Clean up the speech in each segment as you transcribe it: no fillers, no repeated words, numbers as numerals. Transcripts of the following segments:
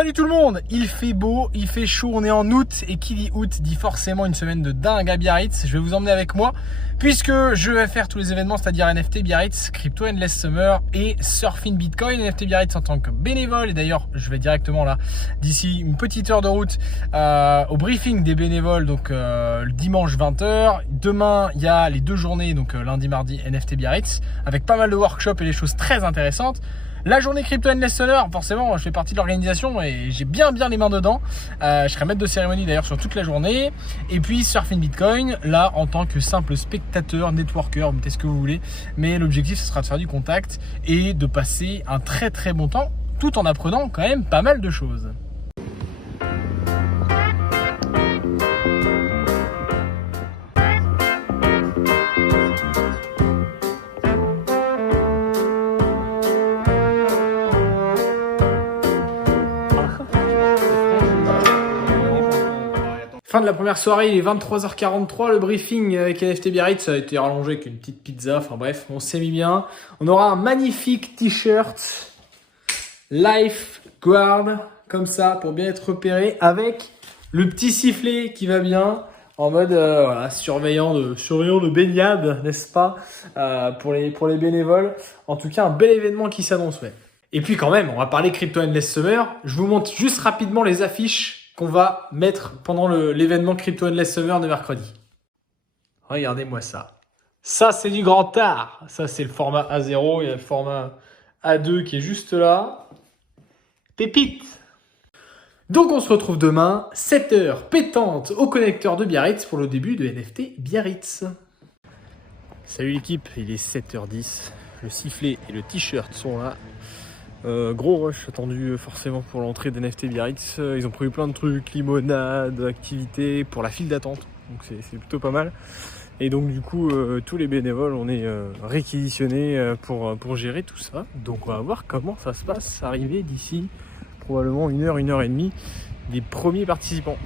Salut tout le monde, il fait beau, il fait chaud, on est en août et qui dit août dit forcément une semaine de dingue à Biarritz. Je vais vous emmener avec moi puisque je vais faire tous les événements, c'est-à-dire NFT Biarritz, Crypto Endless Summer et Surfing Bitcoin. NFT Biarritz en tant que bénévole et d'ailleurs je vais directement là d'ici une petite heure de route au briefing des bénévoles, donc le dimanche 20h. Demain il y a les deux journées, donc lundi mardi NFT Biarritz avec pas mal de workshops et des choses très intéressantes. La journée Crypto Endless Summer, forcément, je fais partie de l'organisation et j'ai bien les mains dedans. Je serai maître de cérémonie d'ailleurs sur toute la journée. Et puis Surfing Bitcoin, là en tant que simple spectateur, networker, mettez ce que vous voulez. Mais l'objectif, ce sera de faire du contact et de passer un très bon temps, tout en apprenant quand même pas mal de choses. Fin de la première soirée, il est 23h43, le briefing avec NFT Biarritz a été rallongé avec une petite pizza, enfin bref, on s'est mis bien. On aura un magnifique t-shirt Lifeguard, comme ça, pour bien être repéré, avec le petit sifflet qui va bien, en mode voilà, surveillant de baignade, n'est-ce pas, pour les bénévoles. En tout cas, un bel événement qui s'annonce, ouais. Et puis quand même, on va parler Crypto Endless Summer. Je vous montre juste rapidement les affiches qu'on va mettre pendant l'événement Crypto Endless Summer de mercredi. Regardez-moi ça. Ça, c'est du grand art. Ça, c'est le format A0. Il y a le format A2 qui est juste là. Pépite. Donc, on se retrouve demain, 7h pétante au connecteur de Biarritz pour le début de NFT Biarritz. Salut l'équipe, il est 7h10. Le sifflet et le t-shirt sont là. Gros rush attendu forcément pour l'entrée d'NFT Biarritz. Ils ont prévu plein de trucs, limonade, activités pour la file d'attente, donc c'est plutôt pas mal. Et donc du coup tous les bénévoles on est réquisitionnés pour gérer tout ça. Donc on va voir comment ça se passe, arriver d'ici probablement 1h30 des premiers participants.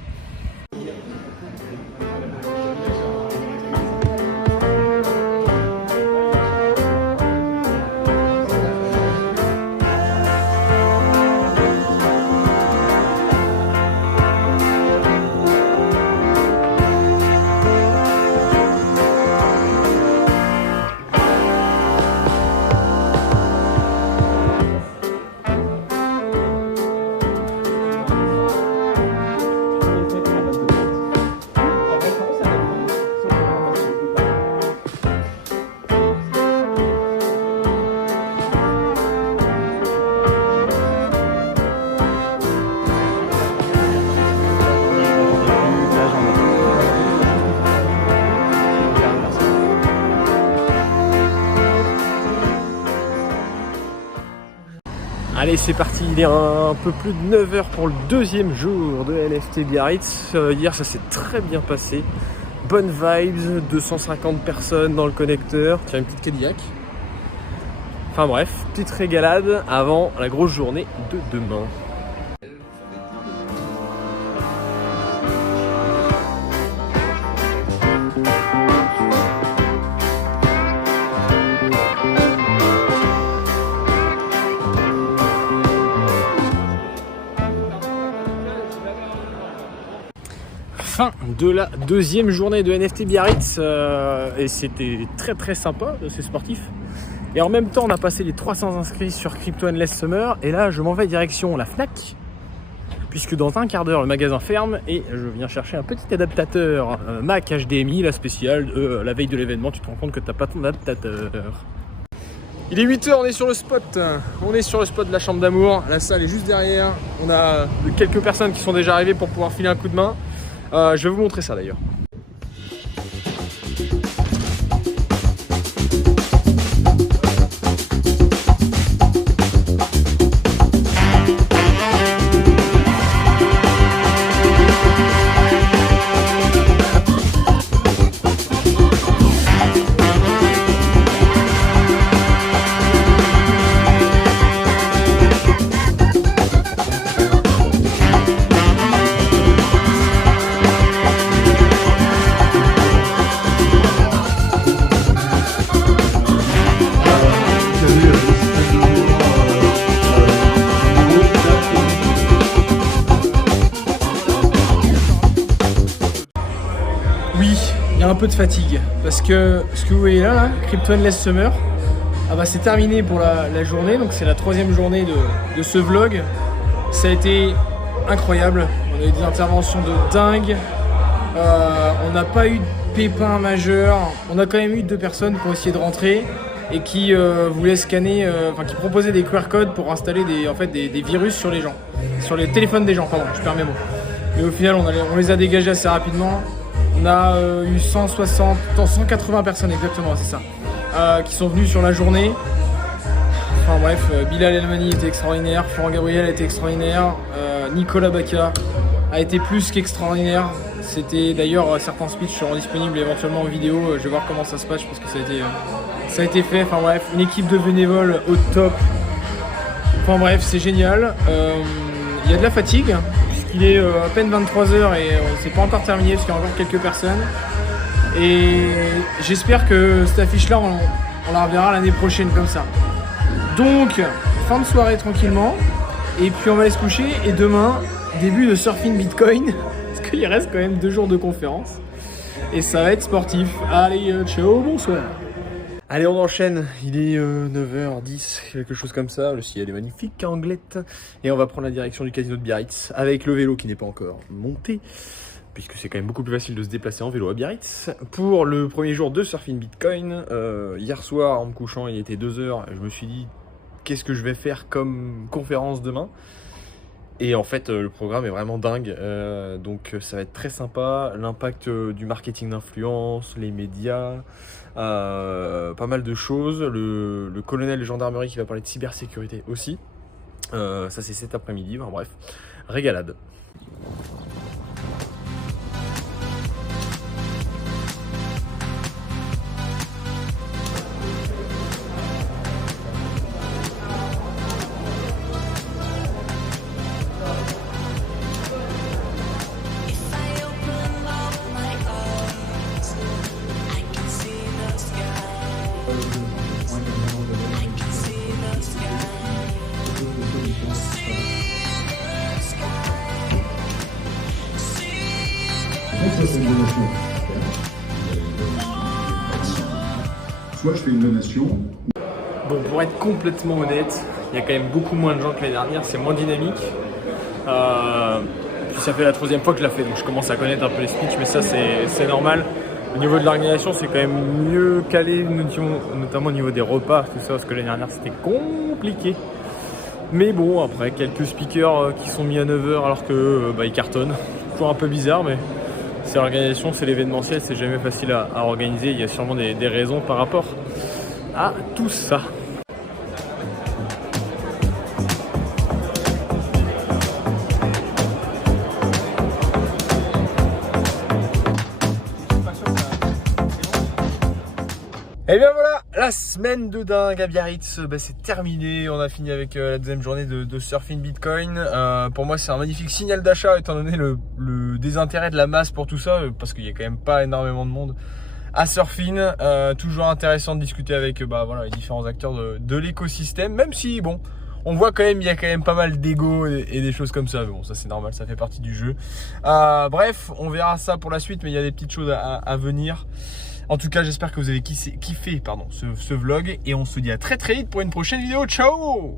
Allez, c'est parti, il est un peu plus de 9h pour le deuxième jour de NFT Biarritz. Hier, ça s'est très bien passé. Bonne vibes, 250 personnes dans le connecteur. Tiens, une petite Cadillac. Enfin bref, petite régalade avant la grosse journée de demain. Fin de la deuxième journée de NFT Biarritz et c'était très sympa, c'est sportif. Et en même temps, on a passé les 300 inscrits sur Crypto Endless Summer et là, je m'en vais direction la Fnac puisque dans un quart d'heure, le magasin ferme et je viens chercher un petit adaptateur Mac HDMI, la spéciale, la veille de l'événement, tu te rends compte que tu n'as pas ton adaptateur. Il est 8h, on est sur le spot. On est sur le spot de la chambre d'amour. La salle est juste derrière. On a quelques personnes qui sont déjà arrivées pour pouvoir filer un coup de main. Je vais vous montrer ça d'ailleurs. peu de fatigue parce que ce que vous voyez là, Crypto Endless Summer, ah bah c'est terminé pour la journée, donc c'est la 3e journée de ce vlog. Ça a été incroyable, on a eu des interventions de dingue, on n'a pas eu de pépins majeurs, on a quand même eu 2 personnes pour essayer de rentrer et qui voulaient scanner, qui proposaient des QR codes pour installer des virus sur les gens, sur les téléphones des gens, pardon, je perds mes mots. Mais au final on les a dégagés assez rapidement. On a eu 180 personnes exactement, c'est ça, qui sont venues sur la journée. Enfin bref, Bilal Elmani était extraordinaire, Florent Gabriel était extraordinaire, Nicolas Baca a été plus qu'extraordinaire. C'était d'ailleurs certains speeches seront disponibles éventuellement en vidéo, je vais voir comment ça se passe parce que ça a été fait. Enfin bref, une équipe de bénévoles au top. Enfin bref, c'est génial. Il y a de la fatigue. Il est à peine 23h et c'est pas encore terminé parce qu'il y a encore quelques personnes. Et j'espère que cette affiche-là, on la reverra l'année prochaine comme ça. Donc, fin de soirée tranquillement. Et puis on va aller se coucher. Et demain, début de Surfing Bitcoin. Parce qu'il reste quand même 2 jours de conférence. Et ça va être sportif. Allez, ciao, bonsoir. Allez, on enchaîne, il est 9h10, quelque chose comme ça, le ciel est magnifique à Anglette, et on va prendre la direction du casino de Biarritz, avec le vélo qui n'est pas encore monté, puisque c'est quand même beaucoup plus facile de se déplacer en vélo à Biarritz, pour le premier jour de Surfing Bitcoin. Hier soir, en me couchant, il était 2h, je me suis dit, qu'est-ce que je vais faire comme conférence demain ? Et en fait, le programme est vraiment dingue, donc ça va être très sympa, l'impact du marketing d'influence, les médias, pas mal de choses, le colonel de gendarmerie qui va parler de cybersécurité aussi, ça c'est cet après-midi, enfin, bref, régalade. Soit je fais une donation. Bon, pour être complètement honnête, il y a quand même beaucoup moins de gens que l'année dernière, c'est moins dynamique. Puis ça fait la 3e fois que je la fais, donc je commence à connaître un peu les speeches, mais ça c'est normal. Au niveau de l'organisation, c'est quand même mieux calé, notamment au niveau des repas, tout ça, parce que l'année dernière c'était compliqué. Mais bon, après, quelques speakers qui sont mis à 9h alors que ils cartonnent. Toujours un peu bizarre, mais c'est l'organisation, c'est l'événementiel, c'est jamais facile à organiser. Il y a sûrement des raisons par rapport à tout ça. Et bien voilà, la semaine de dingue à Biarritz, c'est terminé. On a fini avec la 2e journée de Surfing Bitcoin. Pour moi, c'est un magnifique signal d'achat étant donné le désintérêt de la masse pour tout ça, parce qu'il n'y a quand même pas énormément de monde à Surfing. Toujours intéressant de discuter avec les différents acteurs de l'écosystème, même si bon, on voit quand même il y a quand même pas mal d'ego et des choses comme ça. Mais bon, ça c'est normal, ça fait partie du jeu. Bref, on verra ça pour la suite, mais il y a des petites choses à venir. En tout cas, j'espère que vous avez kiffé ce vlog et on se dit à très vite pour une prochaine vidéo. Ciao!